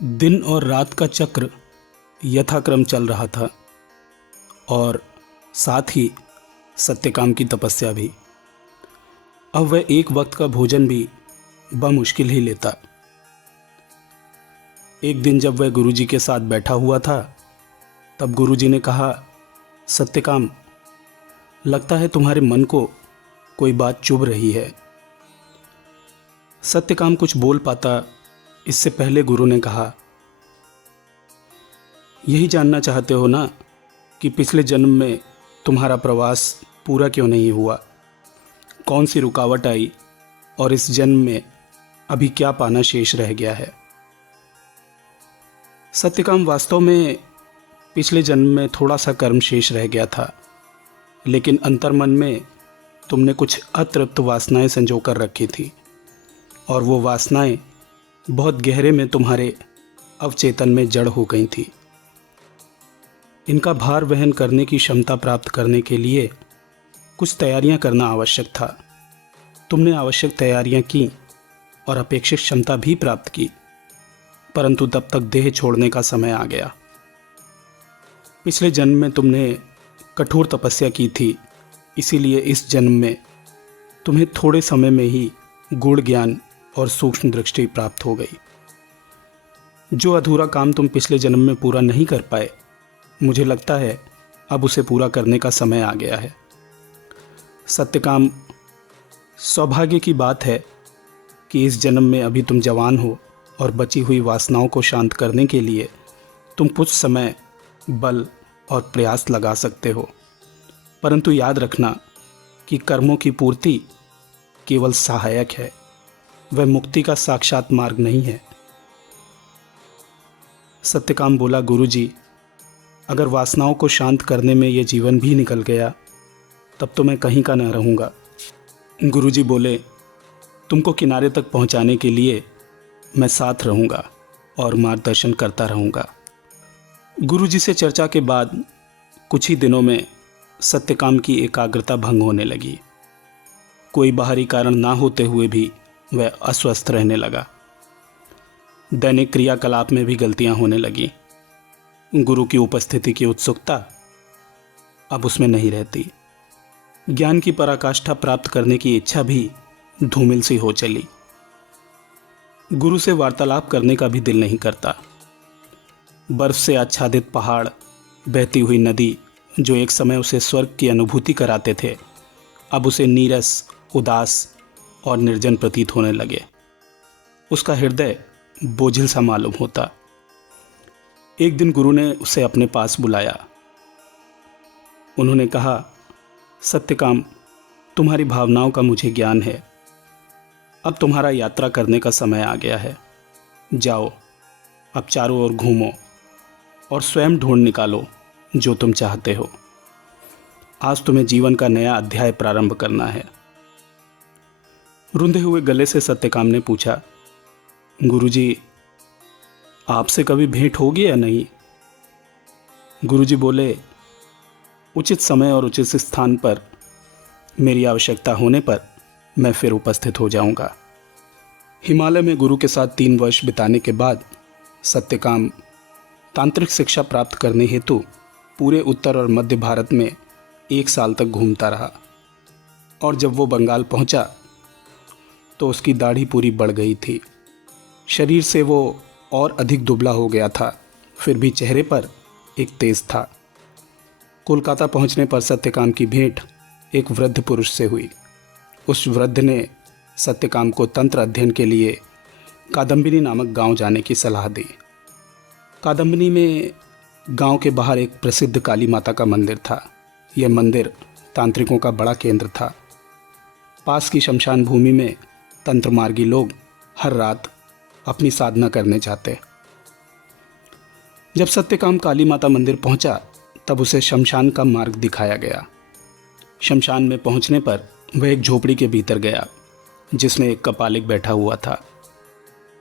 दिन और रात का चक्र यथाक्रम चल रहा था और साथ ही सत्यकाम की तपस्या भी। अब वह एक वक्त का भोजन भी बमुश्किल ही लेता। एक दिन जब वह गुरुजी के साथ बैठा हुआ था, तब गुरुजी ने कहा, सत्यकाम, लगता है तुम्हारे मन को कोई बात चुभ रही है। सत्यकाम कुछ बोल पाता इससे पहले गुरु ने कहा, यही जानना चाहते हो ना कि पिछले जन्म में तुम्हारा प्रवास पूरा क्यों नहीं हुआ, कौन सी रुकावट आई और इस जन्म में अभी क्या पाना शेष रह गया है। सत्यकाम, वास्तव में पिछले जन्म में थोड़ा सा कर्म शेष रह गया था, लेकिन अंतर्मन में तुमने कुछ अतृप्त वासनाएं संजो कर रखी थी और वो वासनाएं बहुत गहरे में तुम्हारे अवचेतन में जड़ हो गई थी। इनका भार वहन करने की क्षमता प्राप्त करने के लिए कुछ तैयारियां करना आवश्यक था। तुमने आवश्यक तैयारियां की और अपेक्षित क्षमता भी प्राप्त की, परंतु तब तक देह छोड़ने का समय आ गया। पिछले जन्म में तुमने कठोर तपस्या की थी, इसीलिए इस जन्म में तुम्हें थोड़े समय में ही गूढ़ ज्ञान और सूक्ष्म दृष्टि प्राप्त हो गई। जो अधूरा काम तुम पिछले जन्म में पूरा नहीं कर पाए, मुझे लगता है अब उसे पूरा करने का समय आ गया है। सत्यकाम, सौभाग्य की बात है कि इस जन्म में अभी तुम जवान हो और बची हुई वासनाओं को शांत करने के लिए तुम कुछ समय, बल और प्रयास लगा सकते हो, परंतु याद रखना कि कर्मों की पूर्ति केवल सहायक है, वह मुक्ति का साक्षात मार्ग नहीं है। सत्यकाम बोला, गुरुजी, अगर वासनाओं को शांत करने में यह जीवन भी निकल गया तब तो मैं कहीं का न रहूँगा। गुरुजी बोले, तुमको किनारे तक पहुँचाने के लिए मैं साथ रहूँगा और मार्गदर्शन करता रहूँगा। गुरुजी से चर्चा के बाद कुछ ही दिनों में सत्यकाम की एकाग्रता भंग होने लगी। कोई बाहरी कारण ना होते हुए भी वह अस्वस्थ रहने लगा। दैनिक क्रियाकलाप में भी गलतियां होने लगी। गुरु की उपस्थिति की उत्सुकता अब उसमें नहीं रहती। ज्ञान की पराकाष्ठा प्राप्त करने की इच्छा भी धूमिल सी हो चली। गुरु से वार्तालाप करने का भी दिल नहीं करता। बर्फ से आच्छादित पहाड़, बहती हुई नदी, जो एक समय उसे स्वर्ग की अनुभूति कराते थे, अब उसे नीरस, उदास और निर्जन प्रतीत होने लगे। उसका हृदय बोझिल सा मालूम होता। एक दिन गुरु ने उसे अपने पास बुलाया। उन्होंने कहा, सत्यकाम, तुम्हारी भावनाओं का मुझे ज्ञान है। अब तुम्हारा यात्रा करने का समय आ गया है। जाओ, अब चारों ओर घूमो और स्वयं ढूंढ निकालो जो तुम चाहते हो। आज तुम्हें जीवन का नया अध्याय प्रारंभ करना है। रुंधे हुए गले से सत्यकाम ने पूछा, गुरुजी, आपसे कभी भेंट होगी या नहीं? गुरुजी बोले, उचित समय और उचित स्थान पर मेरी आवश्यकता होने पर मैं फिर उपस्थित हो जाऊंगा। हिमालय में गुरु के साथ 3 वर्ष बिताने के बाद सत्यकाम तांत्रिक शिक्षा प्राप्त करने हेतु पूरे उत्तर और मध्य भारत में 1 साल तक घूमता रहा और जब वो बंगाल पहुंचा तो उसकी दाढ़ी पूरी बढ़ गई थी। शरीर से वो और अधिक दुबला हो गया था, फिर भी चेहरे पर एक तेज था। कोलकाता पहुंचने पर सत्यकाम की भेंट एक वृद्ध पुरुष से हुई। उस वृद्ध ने सत्यकाम को तंत्र अध्ययन के लिए कादम्बिनी नामक गांव जाने की सलाह दी। कादम्बिनी में गांव के बाहर एक प्रसिद्ध काली माता का मंदिर था। यह मंदिर तांत्रिकों का बड़ा केंद्र था। पास की शमशान भूमि में तंत्र मार्गी लोग हर रात अपनी साधना करने जाते। जब सत्यकाम काली माता मंदिर पहुंचा तब उसे शमशान का मार्ग दिखाया गया। शमशान में पहुंचने पर वह एक झोपड़ी के भीतर गया जिसमें एक कपालिक बैठा हुआ था।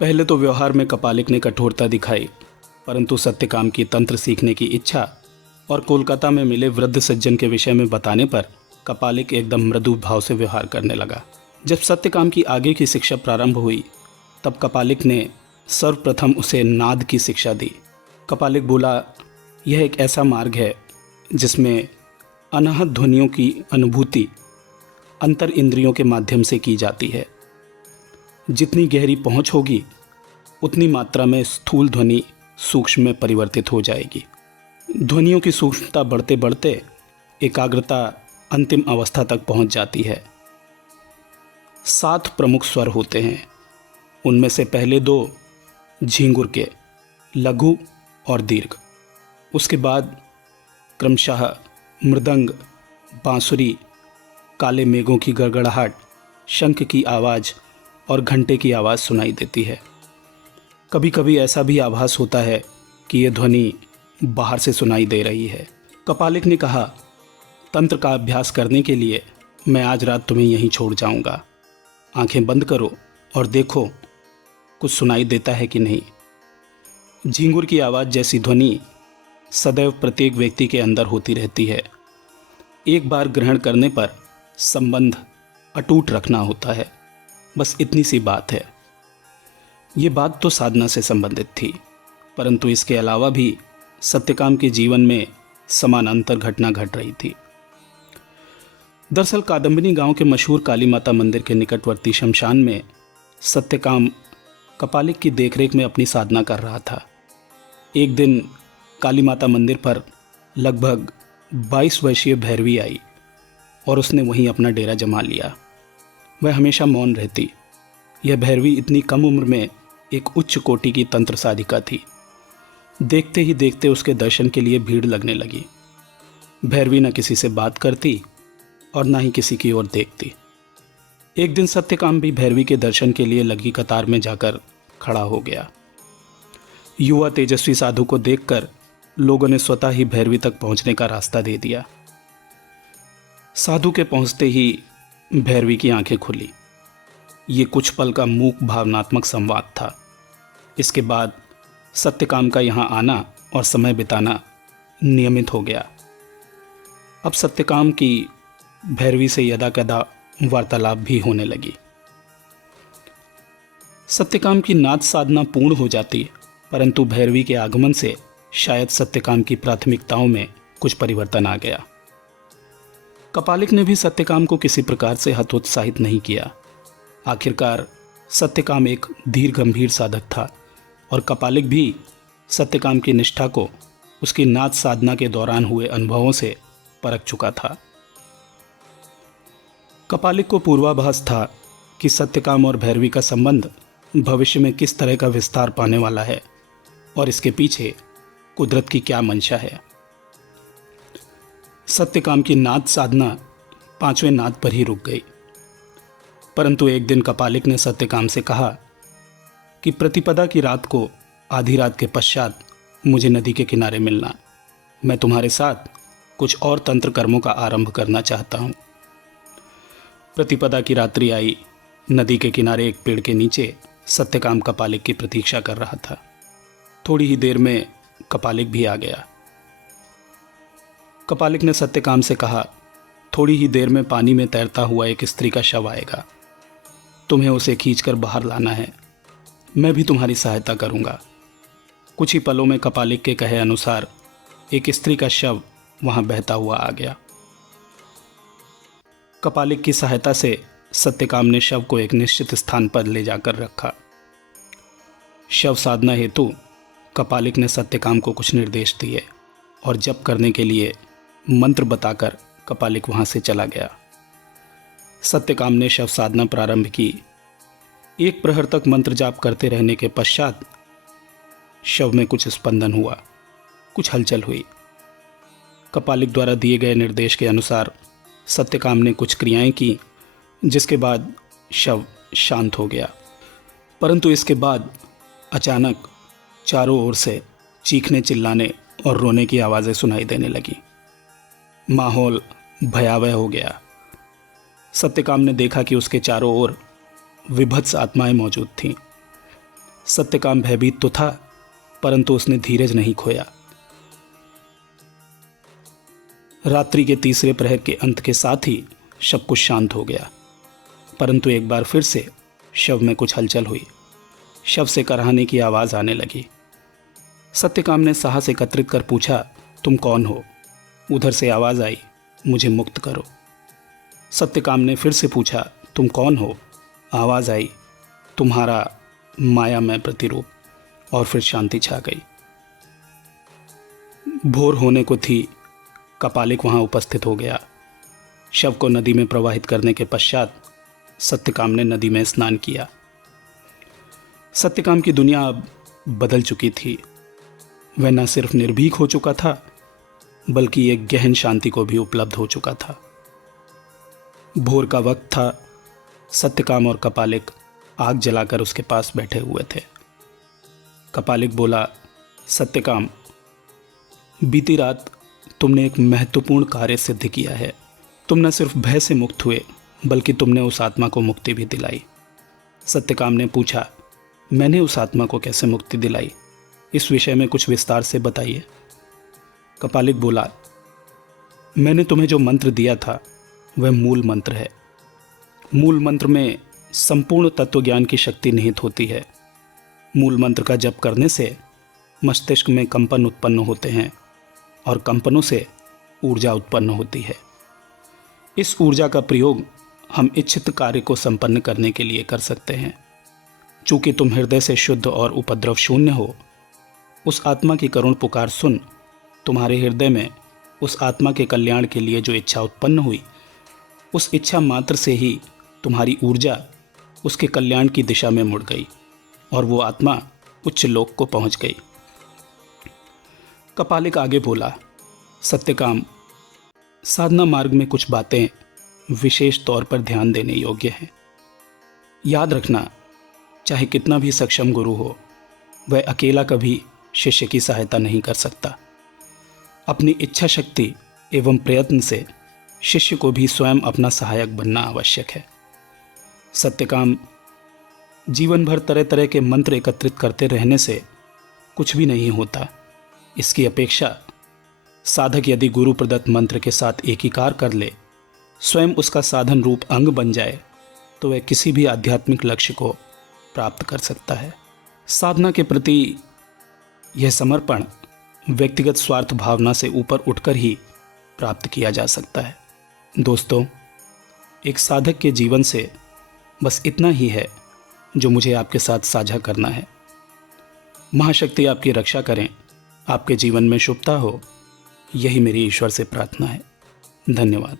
पहले तो व्यवहार में कपालिक ने कठोरता दिखाई, परंतु सत्यकाम की तंत्र सीखने की इच्छा और कोलकाता में मिले वृद्ध सज्जन के विषय में बताने पर कपालिक एकदम मृदु भाव से व्यवहार करने लगा। जब सत्यकाम की आगे की शिक्षा प्रारंभ हुई तब कपालिक ने सर्वप्रथम उसे नाद की शिक्षा दी। कपालिक बोला, यह एक ऐसा मार्ग है जिसमें अनाहत ध्वनियों की अनुभूति अंतर इंद्रियों के माध्यम से की जाती है। जितनी गहरी पहुंच होगी उतनी मात्रा में स्थूल ध्वनि सूक्ष्म में परिवर्तित हो जाएगी। ध्वनियों की सूक्ष्मता बढ़ते बढ़ते एकाग्रता अंतिम अवस्था तक पहुंच जाती है। 7 प्रमुख स्वर होते हैं। उनमें से पहले 2 झींगुर के, लघु और दीर्घ। उसके बाद क्रमशः मृदंग, बांसुरी, काले मेघों की गड़गड़ाहट, शंख की आवाज़ और घंटे की आवाज़ सुनाई देती है। कभी कभी ऐसा भी आभास होता है कि ये ध्वनि बाहर से सुनाई दे रही है। कपालिक ने कहा, तंत्र का अभ्यास करने के लिए मैं आज रात तुम्हें यहीं छोड़ जाऊंगा। आंखें बंद करो और देखो कुछ सुनाई देता है कि नहीं। झींगुर की आवाज़ जैसी ध्वनि सदैव प्रत्येक व्यक्ति के अंदर होती रहती है। एक बार ग्रहण करने पर संबंध अटूट रखना होता है। बस इतनी सी बात है। ये बात तो साधना से संबंधित थी, परंतु इसके अलावा भी सत्यकाम के जीवन में समानांतर घटना घट रही थी। दरअसल कादम्बिनी गांव के मशहूर काली माता मंदिर के निकटवर्ती शमशान में सत्यकाम कपालिक की देखरेख में अपनी साधना कर रहा था। एक दिन काली माता मंदिर पर लगभग 22 वर्षीय भैरवी आई और उसने वहीं अपना डेरा जमा लिया। वह हमेशा मौन रहती। यह भैरवी इतनी कम उम्र में एक उच्च कोटि की तंत्र साधिका थी। देखते ही देखते उसके दर्शन के लिए भीड़ लगने लगी। भैरवी न किसी से बात करती और न ही किसी की ओर देखती। एक दिन सत्यकाम भी भैरवी के दर्शन के लिए लगी कतार में जाकर खड़ा हो गया। युवा तेजस्वी साधु को देखकर लोगों ने स्वतः ही भैरवी तक पहुंचने का रास्ता दे दिया। साधु के पहुंचते ही भैरवी की आंखें खुली। ये कुछ पल का मूक भावनात्मक संवाद था। इसके बाद सत्यकाम का यहाँ आना और समय बिताना नियमित हो गया। अब सत्यकाम की भैरवी से यदा कदा वार्तालाप भी होने लगी। सत्यकाम की नाद साधना पूर्ण हो जाती, परंतु भैरवी के आगमन से शायद सत्यकाम की प्राथमिकताओं में कुछ परिवर्तन आ गया। कपालिक ने भी सत्यकाम को किसी प्रकार से हतोत्साहित नहीं किया। आखिरकार सत्यकाम एक धीर गंभीर साधक था और कपालिक भी सत्यकाम की निष्ठा को उसकी नाद साधना के दौरान हुए अनुभवों से परख चुका था। कपालिक को पूर्वाभास था कि सत्यकाम और भैरवी का संबंध भविष्य में किस तरह का विस्तार पाने वाला है और इसके पीछे कुदरत की क्या मंशा है। सत्यकाम की नाद साधना 5वें नाद पर ही रुक गई। परंतु एक दिन कपालिक ने सत्यकाम से कहा कि प्रतिपदा की रात को आधी रात के पश्चात मुझे नदी के किनारे मिलना। मैं तुम्हारे साथ कुछ और तंत्र कर्मों का आरंभ करना चाहता हूँ। प्रतिपदा की रात्रि आई। नदी के किनारे एक पेड़ के नीचे सत्यकाम कपालिक की प्रतीक्षा कर रहा था। थोड़ी ही देर में कपालिक भी आ गया। कपालिक ने सत्यकाम से कहा, थोड़ी ही देर में पानी में तैरता हुआ एक स्त्री का शव आएगा। तुम्हें उसे खींचकर बाहर लाना है। मैं भी तुम्हारी सहायता करूंगा। कुछ ही पलों में कपालिक के कहे अनुसार एक स्त्री का शव वहां बहता हुआ आ गया। कपालिक की सहायता से सत्यकाम ने शव को एक निश्चित स्थान पर ले जाकर रखा। शव साधना हेतु कपालिक ने सत्यकाम को कुछ निर्देश दिए और जप करने के लिए मंत्र बताकर कपालिक वहां से चला गया। सत्यकाम ने शव साधना प्रारंभ की। 1 प्रहर तक मंत्र जाप करते रहने के पश्चात शव में कुछ स्पंदन हुआ, कुछ हलचल हुई। कपालिक द्वारा दिए गए निर्देश के अनुसार सत्यकाम ने कुछ क्रियाएं की, जिसके बाद शव शांत हो गया। परंतु इसके बाद अचानक चारों ओर से चीखने, चिल्लाने और रोने की आवाज़ें सुनाई देने लगी। माहौल भयावह हो गया। सत्यकाम ने देखा कि उसके चारों ओर विभत्स आत्माएं मौजूद थीं। सत्यकाम भयभीत तो था, परंतु उसने धीरज नहीं खोया। रात्रि के तीसरे प्रहर के अंत के साथ ही सब कुछ शांत हो गया, परंतु एक बार फिर से शव में कुछ हलचल हुई। शव से कराहने की आवाज़ आने लगी। सत्यकाम ने साहस एकत्रित कर पूछा, तुम कौन हो? उधर से आवाज़ आई, मुझे मुक्त करो। सत्यकाम ने फिर से पूछा, तुम कौन हो? आवाज़ आई, तुम्हारा मायामय प्रतिरूप। और फिर शांति छा गई। भोर होने को थी। कपालिक वहां उपस्थित हो गया। शव को नदी में प्रवाहित करने के पश्चात सत्यकाम ने नदी में स्नान किया। सत्यकाम की दुनिया अब बदल चुकी थी। वह न सिर्फ निर्भीक हो चुका था, बल्कि एक गहन शांति को भी उपलब्ध हो चुका था। भोर का वक्त था। सत्यकाम और कपालिक आग जलाकर उसके पास बैठे हुए थे। कपालिक बोला, सत्यकाम, बीती रात तुमने एक महत्वपूर्ण कार्य सिद्ध किया है। तुम न सिर्फ भय से मुक्त हुए, बल्कि तुमने उस आत्मा को मुक्ति भी दिलाई। सत्यकाम ने पूछा, मैंने उस आत्मा को कैसे मुक्ति दिलाई? इस विषय में कुछ विस्तार से बताइए। कपालिक बोला, मैंने तुम्हें जो मंत्र दिया था वह मूल मंत्र है। मूल मंत्र में संपूर्ण तत्वज्ञान की शक्ति निहित होती है। मूल मंत्र का जप करने से मस्तिष्क में कंपन उत्पन्न होते हैं और कंपनों से ऊर्जा उत्पन्न होती है। इस ऊर्जा का प्रयोग हम इच्छित कार्य को संपन्न करने के लिए कर सकते हैं। चूंकि तुम हृदय से शुद्ध और उपद्रव शून्य हो, उस आत्मा की करुण पुकार सुन तुम्हारे हृदय में उस आत्मा के कल्याण के लिए जो इच्छा उत्पन्न हुई, उस इच्छा मात्र से ही तुम्हारी ऊर्जा उसके कल्याण की दिशा में मुड़ गई और वो आत्मा उच्च लोक को पहुंच गई। कपालिक आगे बोला, सत्यकाम, साधना मार्ग में कुछ बातें विशेष तौर पर ध्यान देने योग्य हैं। याद रखना, चाहे कितना भी सक्षम गुरु हो, वह अकेला कभी शिष्य की सहायता नहीं कर सकता। अपनी इच्छा शक्ति एवं प्रयत्न से शिष्य को भी स्वयं अपना सहायक बनना आवश्यक है। सत्यकाम, जीवन भर तरह तरह के मंत्र एकत्रित करते रहने से कुछ भी नहीं होता। इसकी अपेक्षा साधक यदि गुरु प्रदत्त मंत्र के साथ एकीकार कर ले, स्वयं उसका साधन रूप अंग बन जाए, तो वह किसी भी आध्यात्मिक लक्ष्य को प्राप्त कर सकता है। साधना के प्रति यह समर्पण व्यक्तिगत स्वार्थ भावना से ऊपर उठकर ही प्राप्त किया जा सकता है। दोस्तों, एक साधक के जीवन से बस इतना ही है जो मुझे आपके साथ साझा करना है। महाशक्ति आपकी रक्षा करें, आपके जीवन में शुभता हो, यही मेरी ईश्वर से प्रार्थना है। धन्यवाद।